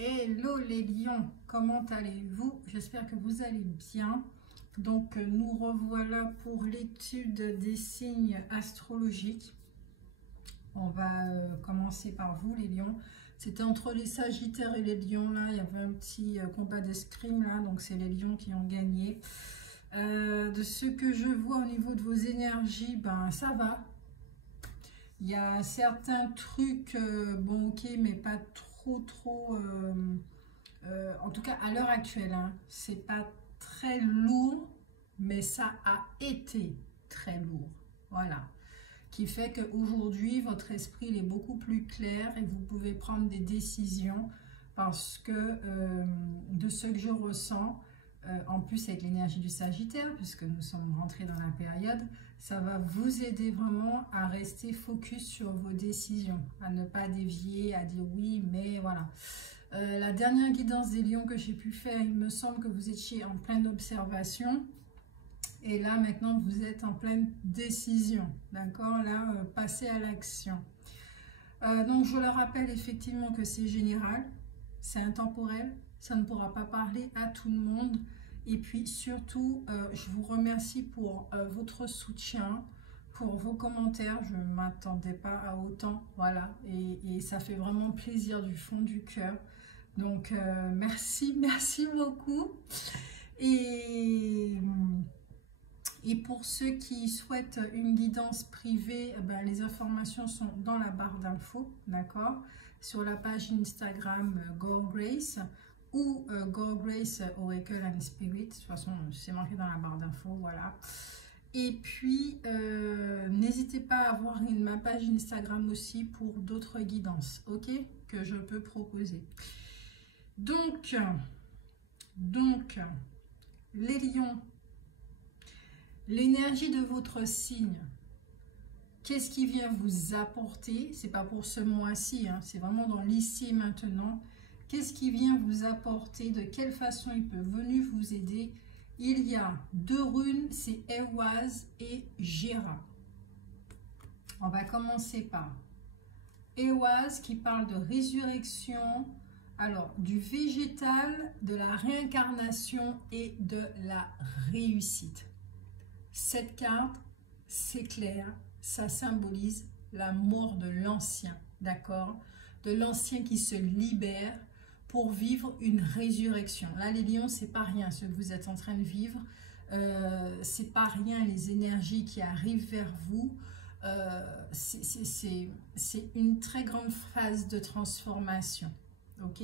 Hello les lions, comment allez-vous? J'espère que vous allez bien. Donc nous revoilà pour l'étude des signes astrologiques. On va commencer par vous les lions. C'était entre les sagittaires et les lions là, il y avait un petit combat d'escrime là, donc c'est les lions qui ont gagné. De ce que je vois au niveau de vos énergies, ben ça va. Il y a certains trucs, bon ok, mais pas trop, en tout cas à l'heure actuelle, hein, c'est pas très lourd, mais ça a été très lourd, voilà. Qui fait qu'aujourd'hui, votre esprit il est beaucoup plus clair et vous pouvez prendre des décisions parce que de ce que je ressens, en plus avec l'énergie du Sagittaire, puisque nous sommes rentrés dans la période, ça va vous aider vraiment à rester focus sur vos décisions, à ne pas dévier, à dire oui, mais voilà. La dernière guidance des lions que j'ai pu faire, il me semble que vous étiez en pleine observation. Et là, maintenant, vous êtes en pleine décision. D'accord? Là, passez à l'action. Donc, je le rappelle effectivement que c'est général, c'est intemporel, ça ne pourra pas parler à tout le monde. Et puis, surtout, je vous remercie pour votre soutien, pour vos commentaires. Je ne m'attendais pas à autant. Voilà. Et ça fait vraiment plaisir du fond du cœur. Donc, merci beaucoup. Et pour ceux qui souhaitent une guidance privée, ben, les informations sont dans la barre d'infos, d'accord? Sur la page Instagram GoGrace ou GoGrace Oracle and Spirit. De toute façon, c'est marqué dans la barre d'infos, voilà. Et puis, n'hésitez pas à voir ma page Instagram aussi pour d'autres guidances, ok? Que je peux proposer. Donc les lions, l'énergie de votre signe, qu'est-ce qui vient vous apporter? C'est pas pour ce mois-ci, hein, c'est vraiment dans l'ici et maintenant. Qu'est-ce qui vient vous apporter? De quelle façon il peut venir vous aider? Il y a deux runes, c'est Ehwaz et Gera. On va commencer par Ehwaz qui parle de résurrection, alors du végétal, de la réincarnation et de la réussite. Cette carte, c'est clair, ça symbolise la mort de l'ancien, d'accord? De l'ancien qui se libère pour vivre une résurrection. Là, les lions, c'est pas rien ce que vous êtes en train de vivre. C'est pas rien les énergies qui arrivent vers vous. C'est une très grande phase de transformation, ok?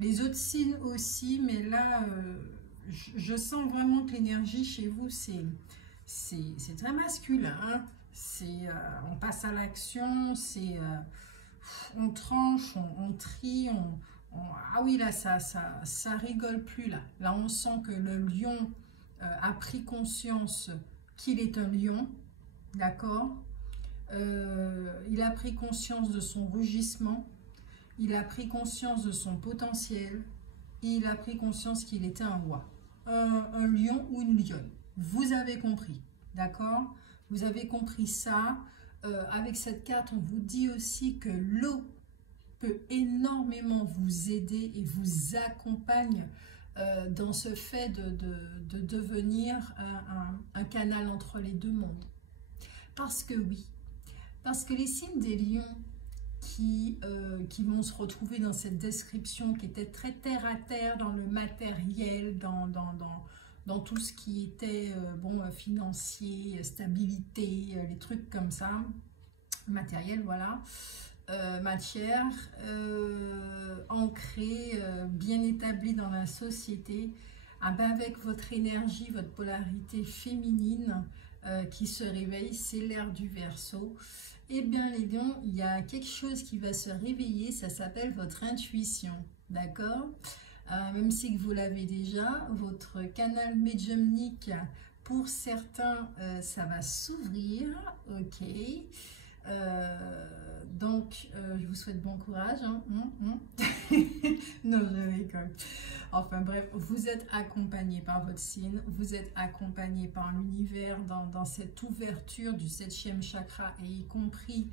Les autres signes aussi, mais là, je sens vraiment que l'énergie chez vous, c'est très masculin, hein. On passe à l'action, on tranche, on trie, ah oui, là, ça rigole plus, là. Là, on sent que le lion a pris conscience qu'il est un lion, d'accord? Il a pris conscience de son rugissement, il a pris conscience de son potentiel, et il a pris conscience qu'il était un roi, un lion ou une lionne. Vous avez compris, d'accord? Vous avez compris ça. Avec cette carte, on vous dit aussi que l'eau peut énormément vous aider et vous accompagne dans ce fait de devenir un canal entre les deux mondes. Parce que oui, parce que les signes des lions qui vont se retrouver dans cette description qui était très terre à terre dans le matériel, dans tout ce qui était financier, stabilité, les trucs comme ça, matériel, voilà, matière, ancrée, bien établie dans la société, avec votre énergie, votre polarité féminine qui se réveille, c'est l'ère du Verseau. Eh bien les lions, il y a quelque chose qui va se réveiller, ça s'appelle votre intuition, d'accord? Même si vous l'avez déjà, votre canal médiumnique, pour certains, ça va s'ouvrir, ok? Donc, je vous souhaite bon courage. Hein. Non, je rigole. Enfin bref, vous êtes accompagné par votre signe, vous êtes accompagné par l'univers dans cette ouverture du 7e chakra et y compris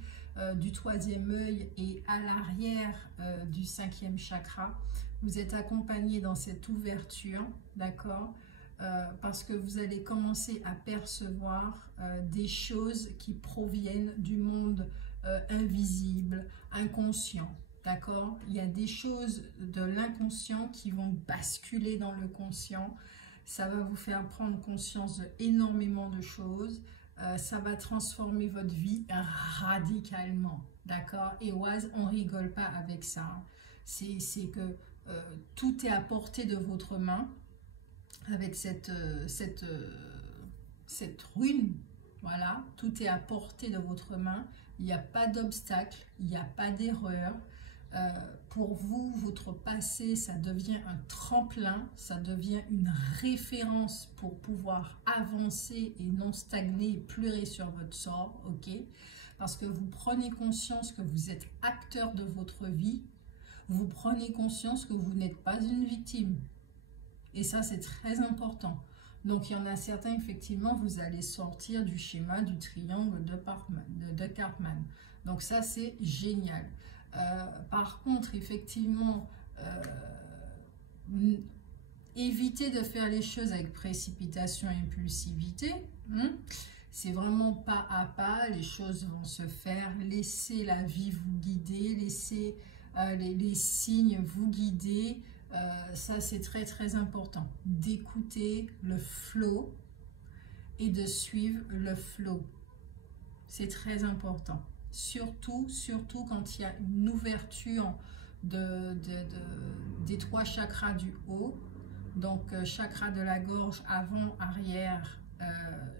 du troisième œil et à l'arrière du cinquième chakra. Vous êtes accompagné dans cette ouverture, d'accord, parce que vous allez commencer à percevoir des choses qui proviennent du monde invisible, inconscient. D'accord? Il y a des choses de l'inconscient qui vont basculer dans le conscient. Ça va vous faire prendre conscience d'énormément de choses. Ça va transformer votre vie radicalement. D'accord? Et Oise, on rigole pas avec ça. C'est que tout est à portée de votre main avec cette rune. Voilà, tout est à portée de votre main. Il n'y a pas d'obstacle, il n'y a pas d'erreur. Pour vous, votre passé, ça devient un tremplin, ça devient une référence pour pouvoir avancer et non stagner et pleurer sur votre sort, ok? Parce que vous prenez conscience que vous êtes acteur de votre vie, vous prenez conscience que vous n'êtes pas une victime. Et ça, c'est très important. Donc, il y en a certains, effectivement, vous allez sortir du schéma du triangle de Karpman. Donc, ça, c'est génial. Par contre, effectivement, évitez de faire les choses avec précipitation et impulsivité. C'est vraiment pas à pas, les choses vont se faire. Laissez la vie vous guider, laissez les signes vous guider. Ça, c'est très très important. D'écouter le flow et de suivre le flow. C'est très important. Surtout quand il y a une ouverture des trois chakras du haut. Donc, chakra de la gorge, avant, arrière,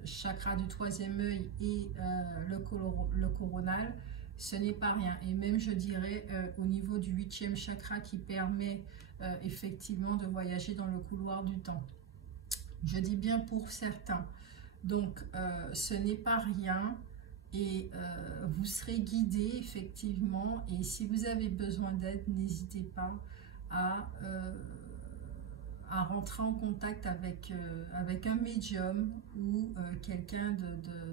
chakra du troisième œil et le coronal. Ce n'est pas rien. Et même, je dirais, au niveau du 8e chakra qui permet effectivement de voyager dans le couloir du temps. Je dis bien pour certains. Donc, ce n'est pas rien. Et vous serez guidé effectivement, et si vous avez besoin d'aide, n'hésitez pas à rentrer en contact avec un médium ou quelqu'un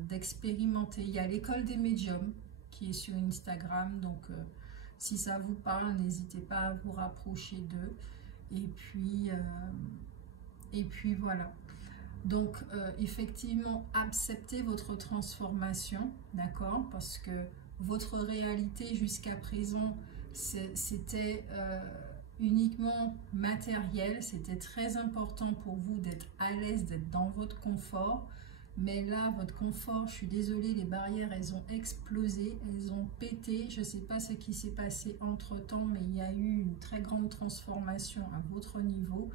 d'expérimenté. Il y a l'école des médiums qui est sur Instagram, donc si ça vous parle, n'hésitez pas à vous rapprocher d'eux. Et puis voilà. Donc, effectivement, acceptez votre transformation, d'accord? Parce que votre réalité jusqu'à présent, c'était uniquement matériel. C'était très important pour vous d'être à l'aise, d'être dans votre confort. Mais là, votre confort, je suis désolée, les barrières, elles ont explosé, elles ont pété. Je ne sais pas ce qui s'est passé entre-temps, mais il y a eu une très grande transformation à votre niveau.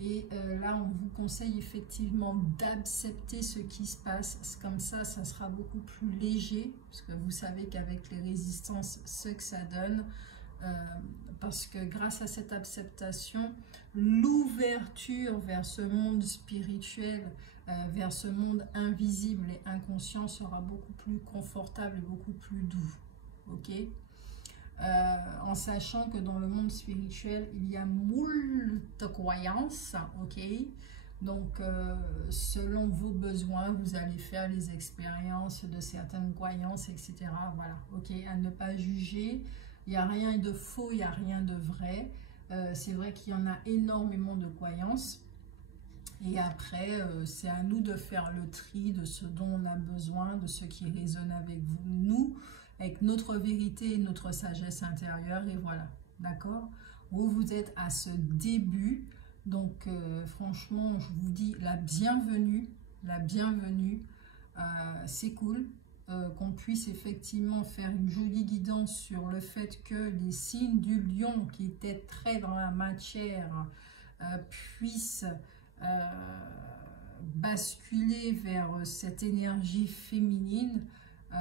Et là, on vous conseille effectivement d'accepter ce qui se passe. Comme ça sera beaucoup plus léger. Parce que vous savez qu'avec les résistances, ce que ça donne. Parce que grâce à cette acceptation, l'ouverture vers ce monde spirituel, vers ce monde invisible et inconscient sera beaucoup plus confortable et beaucoup plus doux. Ok ? En sachant que dans le monde spirituel, il y a moult croyances, ok? Donc, selon vos besoins, vous allez faire les expériences de certaines croyances, etc. Voilà, ok? À ne pas juger. Il n'y a rien de faux, il n'y a rien de vrai. C'est vrai qu'il y en a énormément de croyances. Et après, c'est à nous de faire le tri de ce dont on a besoin, de ce qui résonne avec nous, avec notre vérité et notre sagesse intérieure, et voilà, d'accord? Vous êtes à ce début, donc franchement, je vous dis la bienvenue, c'est cool qu'on puisse effectivement faire une jolie guidance sur le fait que les signes du lion qui étaient très dans la matière puissent basculer vers cette énergie féminine.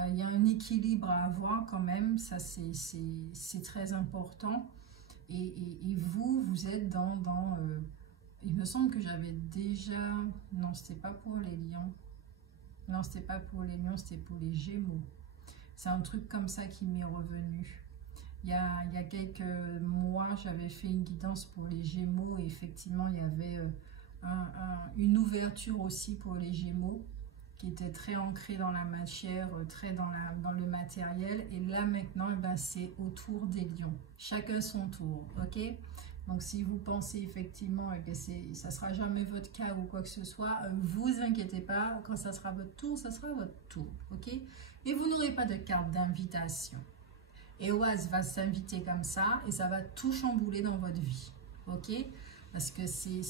Il y a un équilibre à avoir quand même, ça c'est très important. Et vous êtes dans il me semble que j'avais déjà... Non, c'était pas pour les lions. Non, c'était pas pour les lions, c'était pour les gémeaux. C'est un truc comme ça qui m'est revenu. Il y a quelques mois, j'avais fait une guidance pour les gémeaux et effectivement, il y avait une ouverture aussi pour les gémeaux qui était très ancré dans la matière, très dans le matériel. Et là maintenant, eh ben, c'est au tour des lions. Chacun son tour, ok? Donc si vous pensez effectivement que ça ne sera jamais votre cas ou quoi que ce soit, vous inquiétez pas, quand ça sera votre tour, ça sera votre tour, ok? Et vous n'aurez pas de carte d'invitation. Eoaz va s'inviter comme ça et ça va tout chambouler dans votre vie, ok? Parce que c'est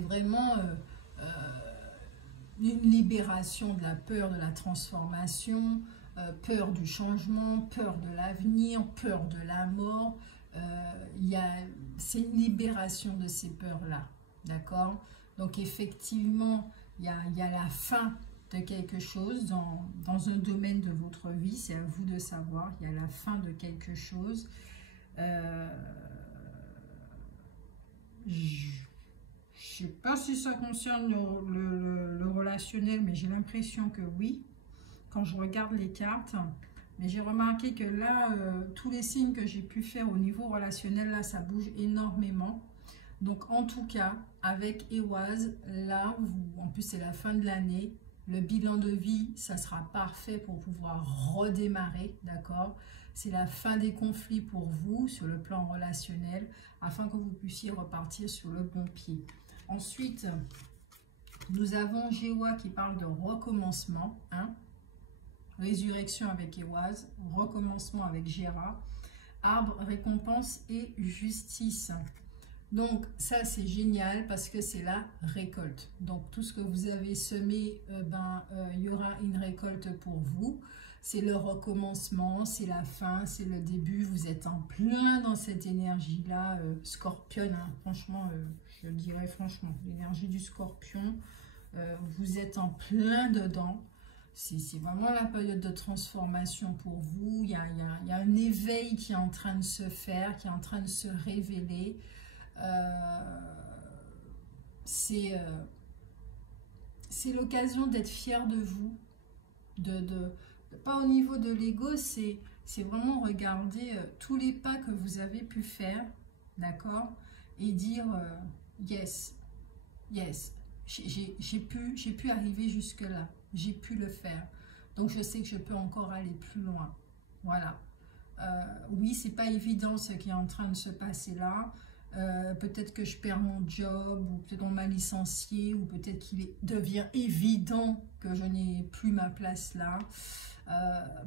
vraiment une libération de la peur de la transformation, peur du changement, peur de l'avenir, peur de la mort. C'est une libération de ces peurs-là, d'accord? Donc effectivement, il y a la fin de quelque chose dans un domaine de votre vie, c'est à vous de savoir, il y a la fin de quelque chose. Je ne sais pas si ça concerne le relationnel, mais j'ai l'impression que oui, quand je regarde les cartes. Mais j'ai remarqué que là, tous les signes que j'ai pu faire au niveau relationnel, là, ça bouge énormément. Donc, en tout cas, avec Eoaz, là, en plus, c'est la fin de l'année. Le bilan de vie, ça sera parfait pour pouvoir redémarrer, d'accord? C'est la fin des conflits pour vous sur le plan relationnel, afin que vous puissiez repartir sur le bon pied. Ensuite, nous avons Gewa qui parle de recommencement, hein? Résurrection avec Eoaz, recommencement avec Gera, arbre, récompense et justice. Donc ça c'est génial parce que c'est la récolte. Donc tout ce que vous avez semé, il y aura une récolte pour vous. C'est le recommencement, c'est la fin, c'est le début. Vous êtes en plein dans cette énergie-là, Scorpion, hein. Franchement, je dirais franchement, l'énergie du Scorpion, vous êtes en plein dedans. C'est vraiment la période de transformation pour vous. Il y a un éveil qui est en train de se faire, qui est en train de se révéler. C'est l'occasion d'être fier de vous. Pas au niveau de l'ego, c'est vraiment regarder tous les pas que vous avez pu faire, d'accord? Et dire yes, yes, j'ai pu arriver jusque-là. J'ai pu le faire. Donc, je sais que je peux encore aller plus loin. Voilà. Oui, c'est pas évident ce qui est en train de se passer là. Peut-être que je perds mon job, ou peut-être on m'a licencié, ou peut-être qu'il devient évident que je n'ai plus ma place là.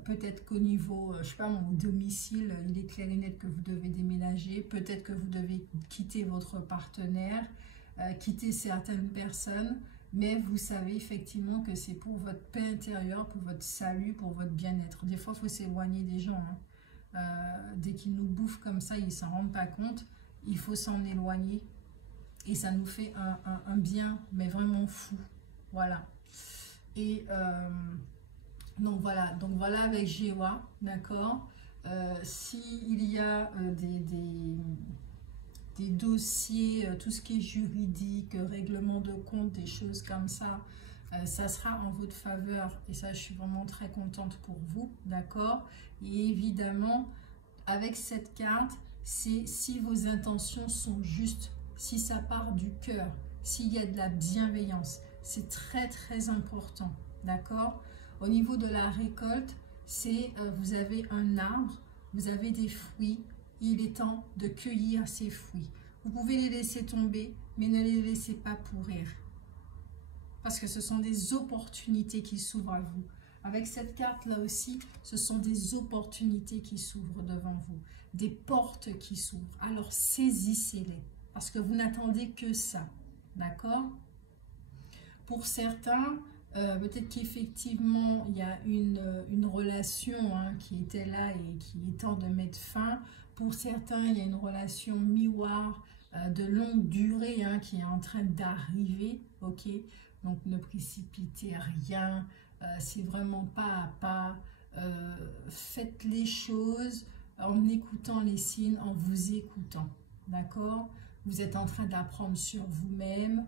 Peut-être qu'au niveau, je sais pas, mon domicile, il est clair et net que vous devez déménager. Peut-être que vous devez quitter votre partenaire, quitter certaines personnes. Mais vous savez effectivement que c'est pour votre paix intérieure, pour votre salut, pour votre bien-être. Des fois, il faut s'éloigner des gens. Hein. Dès qu'ils nous bouffent comme ça, ils ne s'en rendent pas compte. Il faut s'en éloigner. Et ça nous fait un bien, mais vraiment fou. Voilà. Et donc voilà avec Gewa, d'accord. S'il y a des dossiers, tout ce qui est juridique, règlement de compte, des choses comme ça, ça sera en votre faveur. Et ça, je suis vraiment très contente pour vous, d'accord? Et évidemment, avec cette carte, c'est si vos intentions sont justes, si ça part du cœur, s'il y a de la bienveillance. C'est très, très important, d'accord? Au niveau de la récolte, c'est vous avez un arbre, vous avez des fruits, il est temps de cueillir ces fruits. Vous pouvez les laisser tomber, mais ne les laissez pas pourrir. Parce que ce sont des opportunités qui s'ouvrent à vous. Avec cette carte-là aussi, ce sont des opportunités qui s'ouvrent devant vous. Des portes qui s'ouvrent. Alors saisissez-les. Parce que vous n'attendez que ça. D'accord? Pour certains, peut-être qu'effectivement, il y a une relation hein, qui était là et qui est temps de mettre fin. Pour certains, il y a une relation miroir de longue durée hein, qui est en train d'arriver. Ok? Donc, ne précipitez rien. C'est vraiment pas à pas. Faites les choses en écoutant les signes, en vous écoutant. D'accord? Vous êtes en train d'apprendre sur vous-même.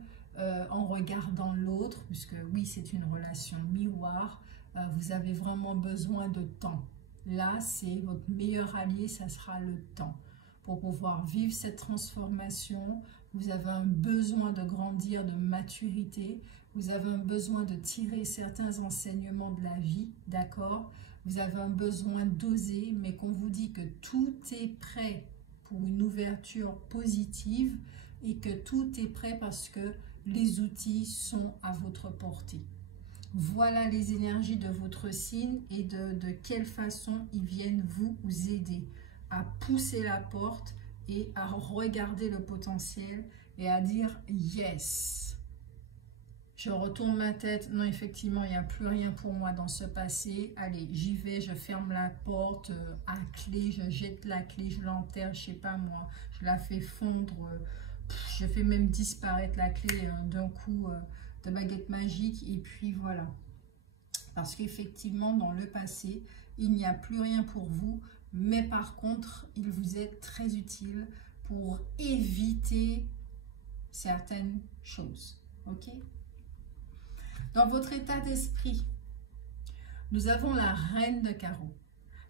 En regardant l'autre, puisque oui, c'est une relation miroir, vous avez vraiment besoin de temps. Là, c'est votre meilleur allié, ça sera le temps. Pour pouvoir vivre cette transformation, vous avez un besoin de grandir, de maturité, vous avez un besoin de tirer certains enseignements de la vie, d'accord? Vous avez un besoin d'oser, mais qu'on vous dit que tout est prêt pour une ouverture positive et que tout est prêt parce que les outils sont à votre portée. Voilà les énergies de votre signe et de quelle façon ils viennent vous aider à pousser la porte et à regarder le potentiel et à dire yes. Je retourne ma tête. Non, effectivement, il n'y a plus rien pour moi dans ce passé. Allez, j'y vais, je ferme la porte à clé, je jette la clé, je l'enterre, je sais pas moi, je la fais fondre, je fais même disparaître la clé d'un coup de baguette magique et puis voilà. Parce qu'effectivement, dans le passé, il n'y a plus rien pour vous, mais par contre, il vous est très utile pour éviter certaines choses. Ok? Dans votre état d'esprit, nous avons la reine de carreau.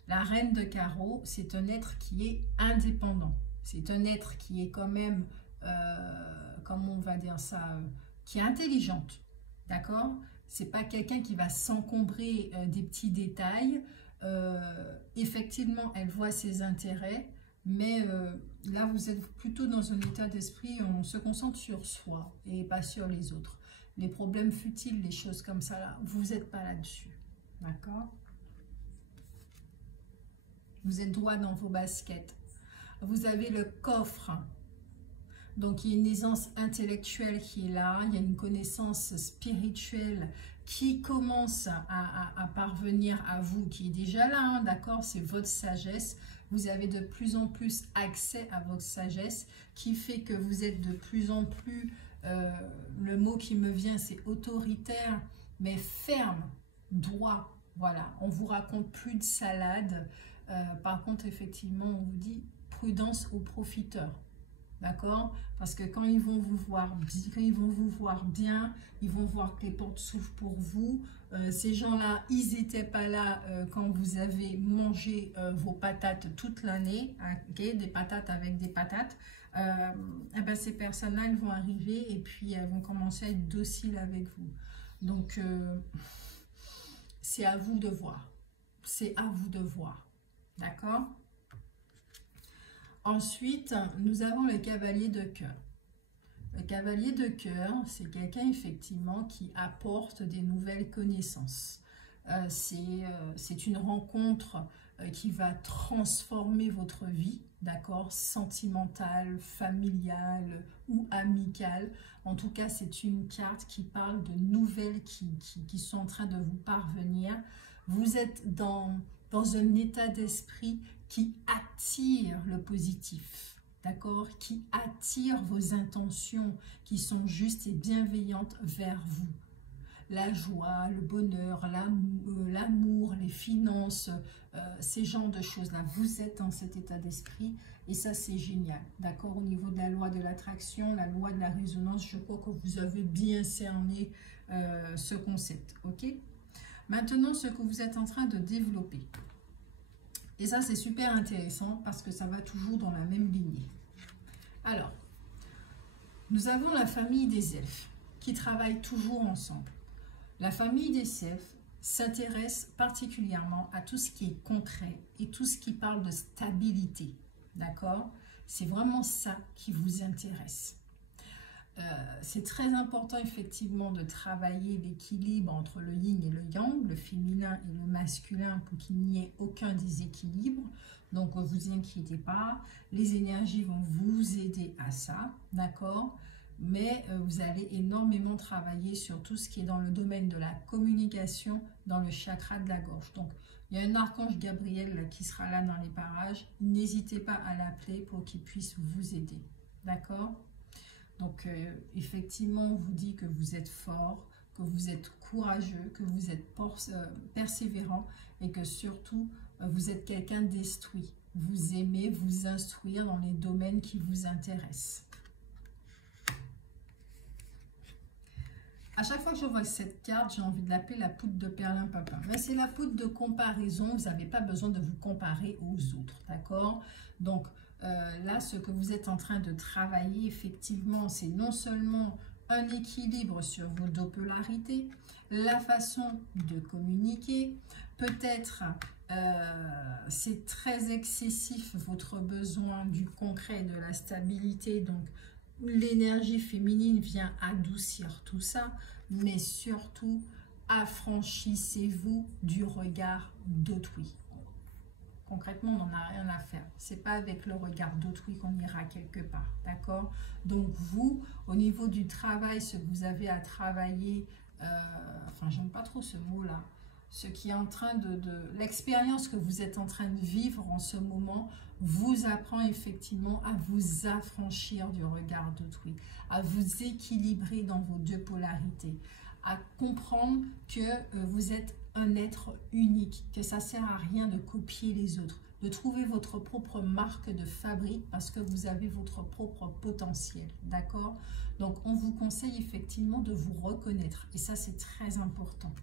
La reine de carreau, c'est un être qui est indépendant. C'est un être qui est quand même, comment on va dire ça, qui est intelligente. D'accord? C'est pas quelqu'un qui va s'encombrer des petits détails. Effectivement, elle voit ses intérêts, mais là, vous êtes plutôt dans un état d'esprit, on se concentre sur soi et pas sur les autres. Les problèmes futiles, les choses comme ça, là, vous n'êtes pas là-dessus. D'accord? Vous êtes droit dans vos baskets. Vous avez le coffre. Donc, il y a une aisance intellectuelle qui est là. Il y a une connaissance spirituelle qui commence à parvenir à vous, qui est déjà là, hein, d'accord? C'est votre sagesse. Vous avez de plus en plus accès à votre sagesse qui fait que vous êtes de plus en plus, le mot qui me vient, c'est autoritaire, mais ferme, droit. Voilà, on ne vous raconte plus de salade. Par contre, effectivement, on vous dit prudence aux profiteurs. D'accord? Parce que quand ils vont vous voir bien, ils vont voir que les portes s'ouvrent pour vous. Ces gens-là, ils n'étaient pas là quand vous avez mangé vos patates toute l'année, okay? Des patates avec des patates. Et ben, ces personnes-là, elles vont arriver et puis elles vont commencer à être dociles avec vous. Donc, c'est à vous de voir. C'est à vous de voir. D'accord? Ensuite, nous avons le cavalier de cœur. Le cavalier de cœur, c'est quelqu'un effectivement qui apporte des nouvelles connaissances. C'est une rencontre qui va transformer votre vie, d'accord, sentimentale, familiale ou amicale. En tout cas, c'est une carte qui parle de nouvelles qui sont en train de vous parvenir. Vous êtes dans un état d'esprit qui attire le positif, d'accord, qui attire vos intentions qui sont justes et bienveillantes vers vous. La joie, le bonheur, l'amour, les finances, ces genres de choses-là. Vous êtes dans cet état d'esprit et ça, c'est génial, d'accord. Au niveau de la loi de l'attraction, la loi de la résonance, je crois que vous avez bien cerné ce concept, ok. Maintenant, ce que vous êtes en train de développer. Et ça, c'est super intéressant parce que ça va toujours dans la même lignée. Alors, nous avons la famille des elfes qui travaillent toujours ensemble. La famille des elfes s'intéresse particulièrement à tout ce qui est concret et tout ce qui parle de stabilité. D'accord? C'est vraiment ça qui vous intéresse. C'est très important effectivement de travailler l'équilibre entre le yin et le yang, le féminin et le masculin pour qu'il n'y ait aucun déséquilibre. Donc ne vous inquiétez pas, les énergies vont vous aider à ça, d'accord? Mais vous allez énormément travailler sur tout ce qui est dans le domaine de la communication, dans le chakra de la gorge. Donc il y a un archange Gabriel là, qui sera là dans les parages. N'hésitez pas à l'appeler pour qu'il puisse vous aider, d'accord? Donc, effectivement, on vous dit que vous êtes fort, que vous êtes courageux, que vous êtes persévérant et que surtout, vous êtes quelqu'un d'instruit. Vous aimez vous instruire dans les domaines qui vous intéressent. À chaque fois que je vois cette carte, j'ai envie de l'appeler la poudre de perlimpinpin. Mais c'est la poudre de comparaison. Vous n'avez pas besoin de vous comparer aux autres, d'accord? Donc, là, ce que vous êtes en train de travailler, effectivement, c'est non seulement un équilibre sur vos deux polarités, la façon de communiquer, peut-être c'est très excessif votre besoin du concret, de la stabilité, donc l'énergie féminine vient adoucir tout ça, mais surtout affranchissez-vous du regard d'autrui. Concrètement, on n'en a rien à faire. C'est pas avec le regard d'autrui qu'on ira quelque part, d'accord? Donc vous, au niveau du travail, ce que vous avez à travailler, enfin j'aime pas trop ce mot-là, ce qui est en train l'expérience que vous êtes en train de vivre en ce moment, vous apprend effectivement à vous affranchir du regard d'autrui, à vous équilibrer dans vos deux polarités, à comprendre que vous êtes un être unique, que ça ne sert à rien de copier les autres, de trouver votre propre marque de fabrique parce que vous avez votre propre potentiel, d'accord? Donc, on vous conseille effectivement de vous reconnaître et ça, c'est très important.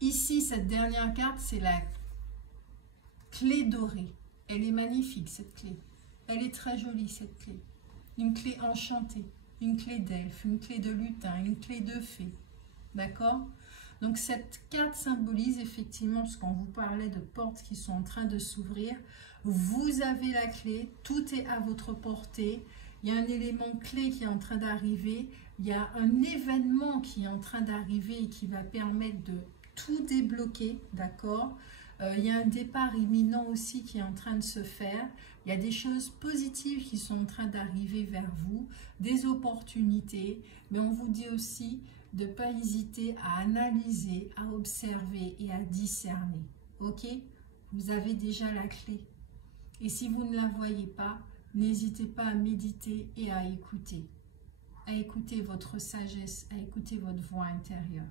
Ici, cette dernière carte, c'est la clé dorée. Elle est magnifique, cette clé. Elle est très jolie, cette clé. Une clé enchantée. Une clé d'elfe, une clé de lutin, une clé de fée. D'accord? Donc cette carte symbolise effectivement, ce qu'on vous parlait de portes qui sont en train de s'ouvrir. Vous avez la clé, tout est à votre portée. Il y a un élément clé qui est en train d'arriver. Il y a un événement qui est en train d'arriver et qui va permettre de tout débloquer. D'accord? Il y a un départ imminent aussi qui est en train de se faire. Il y a des choses positives qui sont en train d'arriver vers vous, des opportunités, mais on vous dit aussi de ne pas hésiter à analyser, à observer et à discerner. Ok? Vous avez déjà la clé. Et si vous ne la voyez pas, n'hésitez pas à méditer et à écouter votre sagesse, à écouter votre voix intérieure.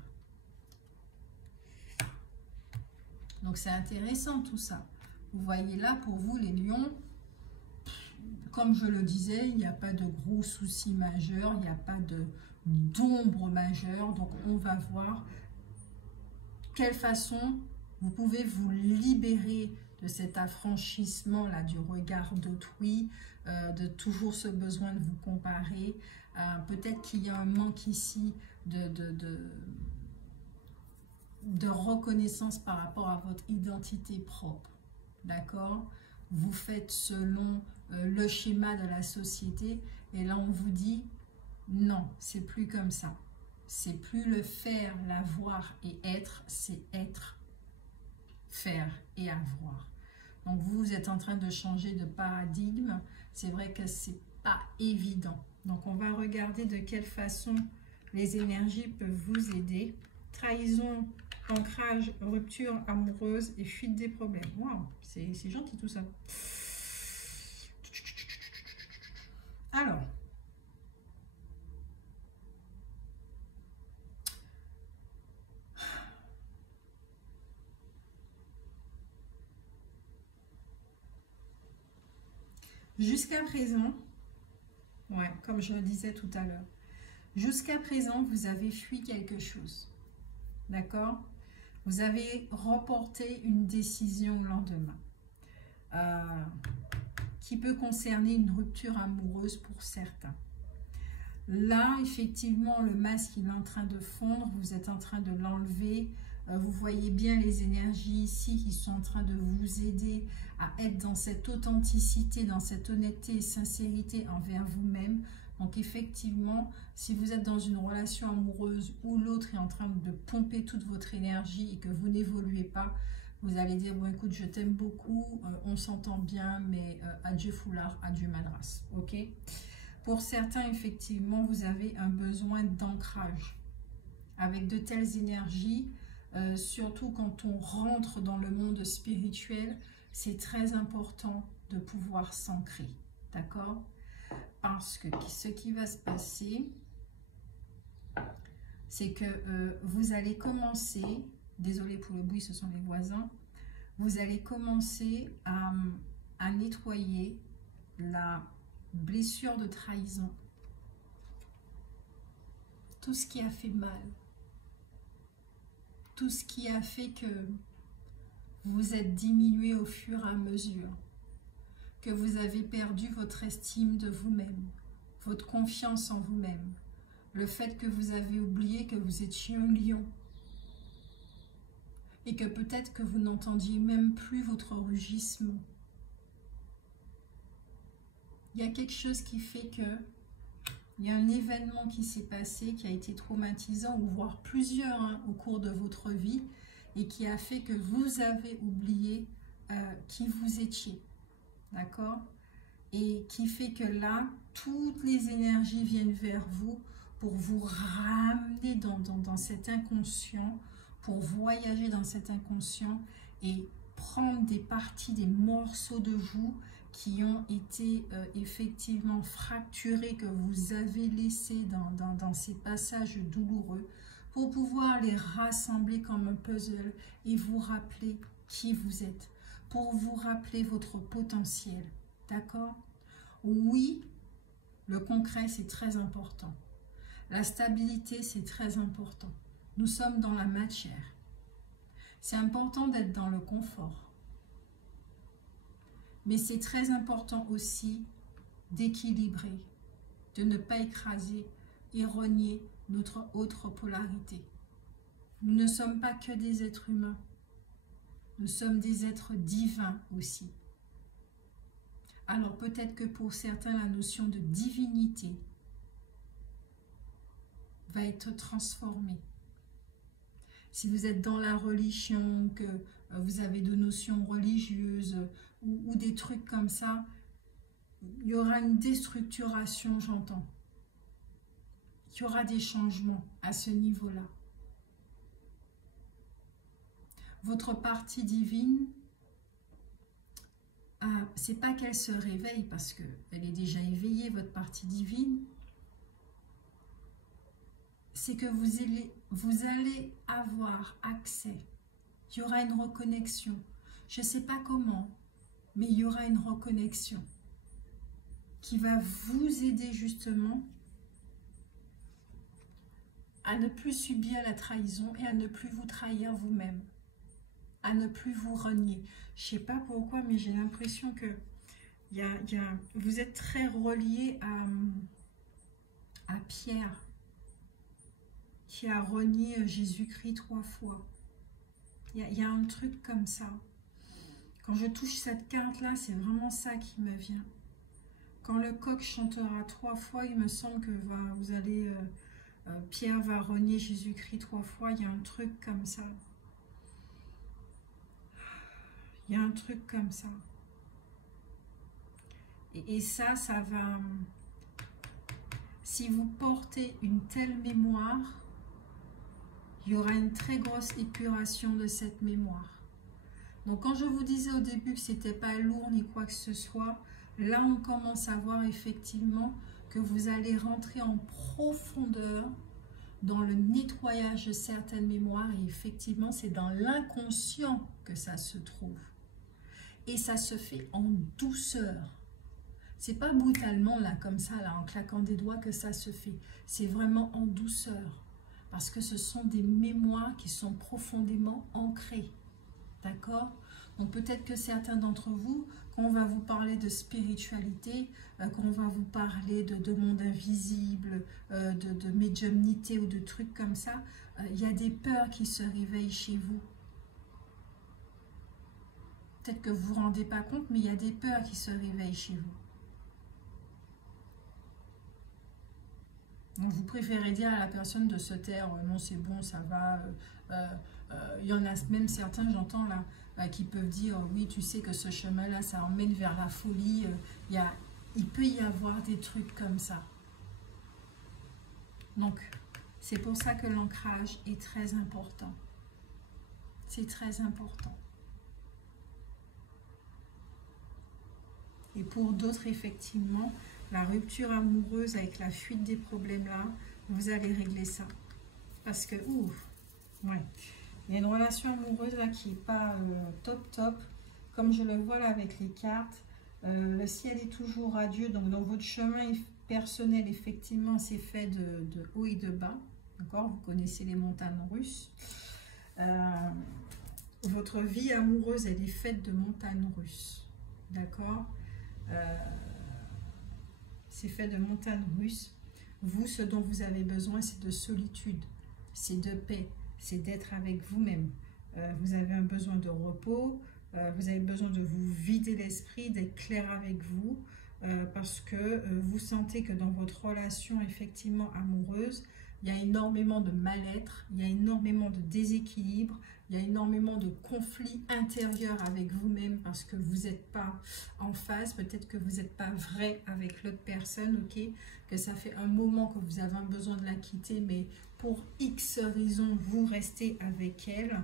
Donc c'est intéressant tout ça. Vous voyez là, pour vous les lions, comme je le disais, il n'y a pas de gros soucis majeurs, il n'y a pas d'ombre majeure. Donc on va voir quelle façon vous pouvez vous libérer de cet affranchissement là du regard d'autrui, de toujours ce besoin de vous comparer. Peut-être qu'il y a un manque ici de reconnaissance par rapport à votre identité propre, d'accord? Vous faites selon le schéma de la société et là on vous dit non, c'est plus comme ça. C'est plus le faire, l'avoir et être, c'est être, faire et avoir. Donc vous êtes en train de changer de paradigme. C'est vrai que c'est pas évident. Donc on va regarder de quelle façon les énergies peuvent vous aider. Trahison, ancrage, rupture amoureuse et fuite des problèmes. Waouh, c'est gentil tout ça. Alors, jusqu'à présent, ouais, comme je le disais tout à l'heure, jusqu'à présent, vous avez fui quelque chose. D'accord? Vous avez reporté une décision au lendemain qui peut concerner une rupture amoureuse pour certains. Là, effectivement, le masque il est en train de fondre, vous êtes en train de l'enlever. Vous voyez bien les énergies ici qui sont en train de vous aider à être dans cette authenticité, dans cette honnêteté et sincérité envers vous-même. Donc effectivement, si vous êtes dans une relation amoureuse où l'autre est en train de pomper toute votre énergie et que vous n'évoluez pas, vous allez dire, bon écoute, je t'aime beaucoup, on s'entend bien, mais adieu foulard, adieu madras, ok? Pour certains, effectivement, vous avez un besoin d'ancrage avec de telles énergies, surtout quand on rentre dans le monde spirituel, c'est très important de pouvoir s'ancrer, d'accord? Parce que ce qui va se passer, c'est que vous allez commencer, désolé pour le bruit, ce sont les voisins, vous allez commencer à nettoyer la blessure de trahison, tout ce qui a fait mal, tout ce qui a fait que vous êtes diminué au fur et à mesure, que vous avez perdu votre estime de vous-même, votre confiance en vous-même, le fait que vous avez oublié que vous étiez un lion et que peut-être que vous n'entendiez même plus votre rugissement. Il y a quelque chose qui fait que il y a un événement qui s'est passé, qui a été traumatisant, ou voire plusieurs au cours de votre vie, et qui a fait que vous avez oublié qui vous étiez. D'accord? Et qui fait que là, toutes les énergies viennent vers vous pour vous ramener dans cet inconscient, pour voyager dans cet inconscient et prendre des parties, des morceaux de vous qui ont été effectivement fracturés, que vous avez laissés dans ces passages douloureux, pour pouvoir les rassembler comme un puzzle et vous rappeler qui vous êtes, pour vous rappeler votre potentiel. D'accord? Oui, le concret, c'est très important. La stabilité, c'est très important. Nous sommes dans la matière. C'est important d'être dans le confort. Mais c'est très important aussi d'équilibrer, de ne pas écraser et rogner notre autre polarité. Nous ne sommes pas que des êtres humains. Nous sommes des êtres divins aussi. Alors peut-être que pour certains, la notion de divinité va être transformée. Si vous êtes dans la religion, que vous avez de notions religieuses ou des trucs comme ça, il y aura une déstructuration, j'entends. Il y aura des changements à ce niveau-là. Votre partie divine, c'est pas qu'elle se réveille parce qu'elle est déjà éveillée, votre partie divine. C'est que vous allez avoir accès. Il y aura une reconnexion. Je ne sais pas comment, mais il y aura une reconnexion qui va vous aider justement à ne plus subir la trahison et à ne plus vous trahir vous-même, à ne plus vous renier. Je ne sais pas pourquoi, mais j'ai l'impression que vous êtes très relié à Pierre, qui a renié Jésus-Christ 3 fois. Il y a un truc comme ça. Quand je touche cette carte-là, c'est vraiment ça qui me vient. Quand le coq chantera 3 fois, il me semble que Pierre va renier Jésus-Christ 3 fois. Il y a un truc comme ça. Il y a un truc comme ça. Et ça va... Si vous portez une telle mémoire, il y aura une très grosse épuration de cette mémoire. Donc quand je vous disais au début que ce n'était pas lourd ni quoi que ce soit, là on commence à voir effectivement que vous allez rentrer en profondeur dans le nettoyage de certaines mémoires. Et effectivement, c'est dans l'inconscient que ça se trouve. Et ça se fait en douceur. C'est pas brutalement là, comme ça, là, en claquant des doigts que ça se fait. C'est vraiment en douceur. Parce que ce sont des mémoires qui sont profondément ancrées. D'accord? Donc peut-être que certains d'entre vous, quand on va vous parler de spiritualité, quand on va vous parler de monde invisible, de médiumnité ou de trucs comme ça, il y a des peurs qui se réveillent chez vous. Peut-être que vous ne vous rendez pas compte, mais il y a des peurs qui se réveillent chez vous. Donc vous préférez dire à la personne de se taire, non c'est bon, ça va. Il y en a même certains, j'entends là, qui peuvent dire, oui tu sais que ce chemin-là, ça emmène vers la folie. Il peut y avoir des trucs comme ça. Donc c'est pour ça que l'ancrage est très important. C'est très important. Et pour d'autres, effectivement, la rupture amoureuse avec la fuite des problèmes là, vous allez régler ça. Parce que, ouf, ouais, il y a une relation amoureuse là qui n'est pas top. Comme je le vois là avec les cartes, le ciel est toujours radieux. Donc dans votre chemin personnel, effectivement, c'est fait de haut et de bas. D'accord? Vous connaissez les montagnes russes. votre vie amoureuse, elle est faite de montagnes russes. D'accord? C'est fait de montagnes russes. Vous, ce dont vous avez besoin, c'est de solitude, c'est de paix, c'est d'être avec vous-même. Vous avez un besoin de repos, vous avez besoin de vous vider l'esprit, d'être clair avec vous, parce que vous sentez que dans votre relation effectivement amoureuse, il y a énormément de mal-être, il y a énormément de déséquilibre, il y a énormément de conflits intérieurs avec vous-même parce que vous n'êtes pas en phase, peut-être que vous n'êtes pas vrai avec l'autre personne, ok? Que ça fait un moment que vous avez un besoin de la quitter, mais pour X raisons, vous restez avec elle.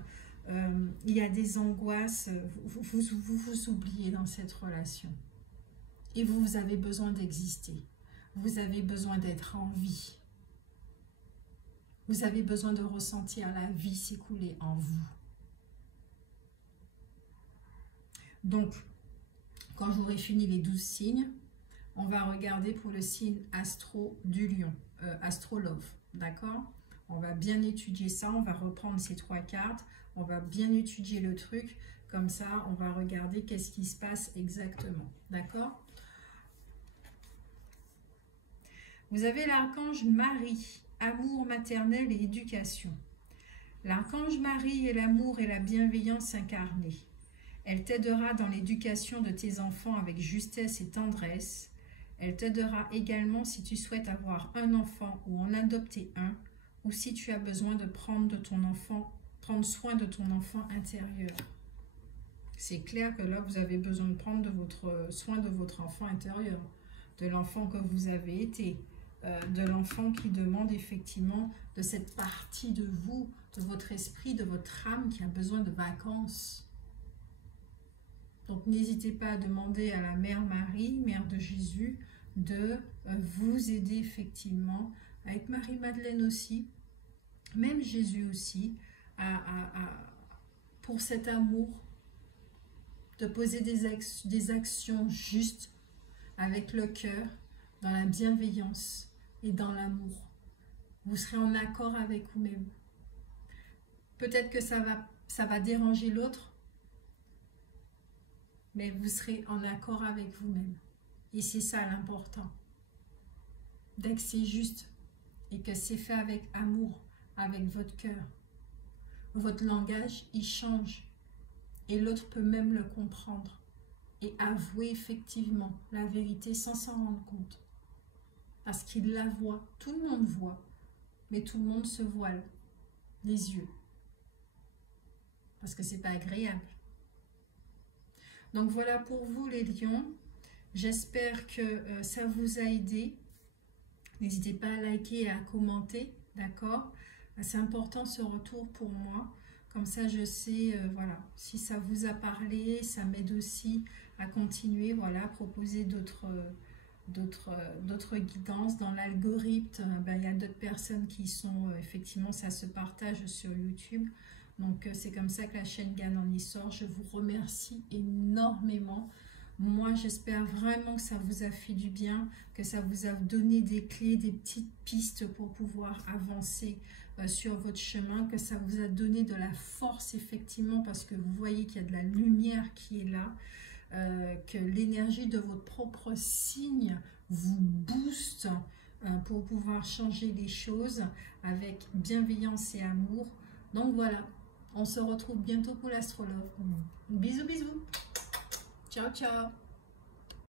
Il y a des angoisses, vous oubliez dans cette relation. Et vous avez besoin d'exister. Vous avez besoin d'être en vie. Vous avez besoin de ressentir la vie s'écouler en vous. Donc, quand j'aurai fini les 12 signes, on va regarder pour le signe astro du lion, astrolove, d'accord? On va bien étudier ça, on va reprendre ces 3 cartes, on va bien étudier le truc, comme ça on va regarder qu'est-ce qui se passe exactement, d'accord? Vous avez l'archange Marie, amour maternel et éducation. L'archange Marie est l'amour et la bienveillance incarnée. Elle t'aidera dans l'éducation de tes enfants avec justesse et tendresse. Elle t'aidera également si tu souhaites avoir un enfant ou en adopter un, ou si tu as besoin de prendre soin de ton enfant intérieur. C'est clair que là, vous avez besoin de prendre soin de votre enfant intérieur, de l'enfant que vous avez été, de l'enfant qui demande effectivement de cette partie de vous, de votre esprit, de votre âme qui a besoin de vacances. Donc n'hésitez pas à demander à la Mère Marie, Mère de Jésus, de vous aider effectivement, avec Marie-Madeleine aussi, même Jésus aussi, pour cet amour, de poser des actions justes avec le cœur, dans la bienveillance et dans l'amour. Vous serez en accord avec vous-même. Peut-être que ça va déranger l'autre, mais vous serez en accord avec vous-même. Et c'est ça l'important. Dès que c'est juste et que c'est fait avec amour, avec votre cœur, votre langage, il change. Et l'autre peut même le comprendre et avouer effectivement la vérité sans s'en rendre compte. Parce qu'il la voit, tout le monde voit, mais tout le monde se voile les yeux. Parce que c'est pas agréable. Donc voilà pour vous les lions. J'espère que ça vous a aidé. N'hésitez pas à liker et à commenter, d'accord? C'est important ce retour pour moi. Comme ça, je sais, voilà, si ça vous a parlé, ça m'aide aussi à continuer, voilà, à proposer d'autres guidances. Dans l'algorithme, ben, il y a d'autres personnes qui sont, effectivement, ça se partage sur YouTube. Donc, c'est comme ça que la chaîne gagne en essor. Je vous remercie énormément. Moi, j'espère vraiment que ça vous a fait du bien, que ça vous a donné des clés, des petites pistes pour pouvoir avancer sur votre chemin, que ça vous a donné de la force, effectivement, parce que vous voyez qu'il y a de la lumière qui est là, que l'énergie de votre propre signe vous booste pour pouvoir changer les choses avec bienveillance et amour. Donc voilà, on se retrouve bientôt pour l'astrologue. Bisous, bisous. Ciao, ciao.